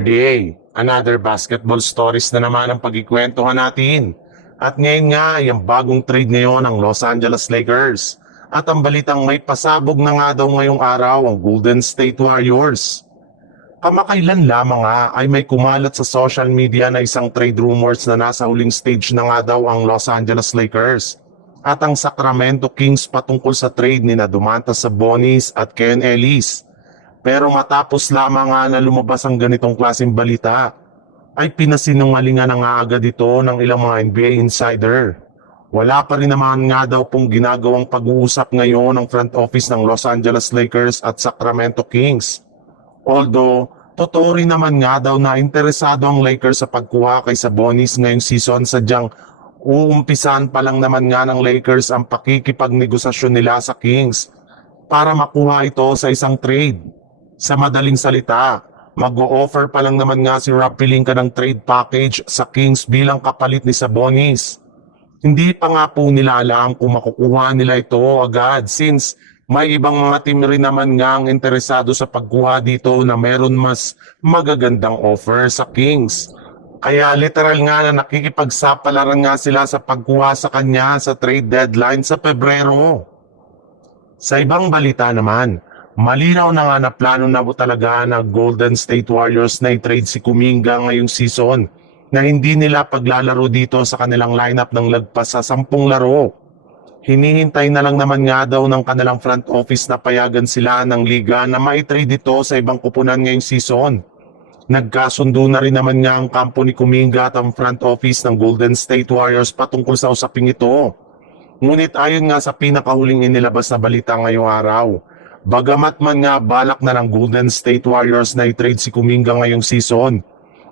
Day, another basketball stories na naman ang pagkikwentuhan natin. At ngayon nga, yung bagong trade ngayon ng Los Angeles Lakers. At ang balitang may pasabog na nga daw ngayong araw ang Golden State Warriors. Kamakailan lamang nga ay may kumalat sa social media na isang trade rumors na nasa huling stage na nga daw ang Los Angeles Lakers at ang Sacramento Kings patungkol sa trade ni Domantas Sabonis at Ken Ellis. Pero matapos lamang nga na lumabas ang ganitong klaseng balita, ay pinasinungalingan na nga agad ito ng ilang mga NBA insider. Wala pa rin naman nga daw pong ginagawang pag-uusap ngayon ng front office ng Los Angeles Lakers at Sacramento Kings. Although, totoo rin naman nga daw na interesado ang Lakers sa pagkuha kay Sabonis ngayong season, sadyang uumpisan pa lang naman nga ng Lakers ang pakikipagnegosasyon nila sa Kings para makuha ito sa isang trade. Sa madaling salita, mag-o-offer pa lang naman nga si Rob Pelinka ng trade package sa Kings bilang kapalit ni Sabonis. Hindi pa nga po nila alam kung makukuha nila ito agad since may ibang mga team rin naman nga ang interesado sa pagkuha dito na meron mas magagandang offer sa Kings. Kaya literal nga na nakikipagsapalaran nga sila sa pagkuha sa kanya sa trade deadline sa Pebrero. Sa ibang balita naman, malinaw na nga na plano na po talaga ng Golden State Warriors na i-trade si Kuminga ngayong season na hindi nila paglalaro dito sa kanilang lineup ng lagpas sa 10 laro. Hinihintay na lang naman nga daw ng kanilang front office na payagan sila ng liga na ma-trade ito sa ibang kupunan ngayong season. Nagkasundo na rin naman nga ang kampo ni Kuminga at ang front office ng Golden State Warriors patungkol sa usaping ito. Ngunit ayon nga sa pinakahuling inilabas na balita ngayong araw, bagamat man nga balak na ng Golden State Warriors na i-trade si Kuminga ngayong season,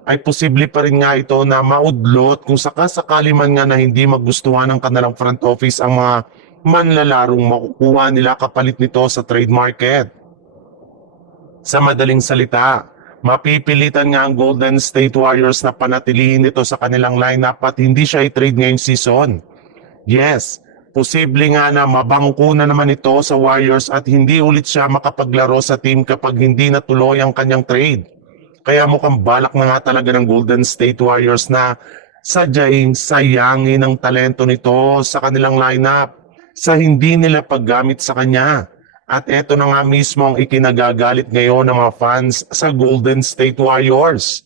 ay posible pa rin nga ito na maudlot kung sakasakali man nga na hindi magustuhan ng kanilang front office ang mga manlalarong makukuha nila kapalit nito sa trade market. Sa madaling salita, mapipilitan nga ang Golden State Warriors na panatilihin ito sa kanilang lineup at hindi siya i-trade ngayong season. Yes, posible nga na mabangko na naman ito sa Warriors at hindi ulit siya makapaglaro sa team kapag hindi natuloy ang kanyang trade. Kaya mukhang balak na nga talaga ng Golden State Warriors na sadyaing sayangin ang talento nito sa kanilang lineup sa hindi nila paggamit sa kanya. At eto na nga mismo ang ikinagagalit ngayon ng mga fans sa Golden State Warriors.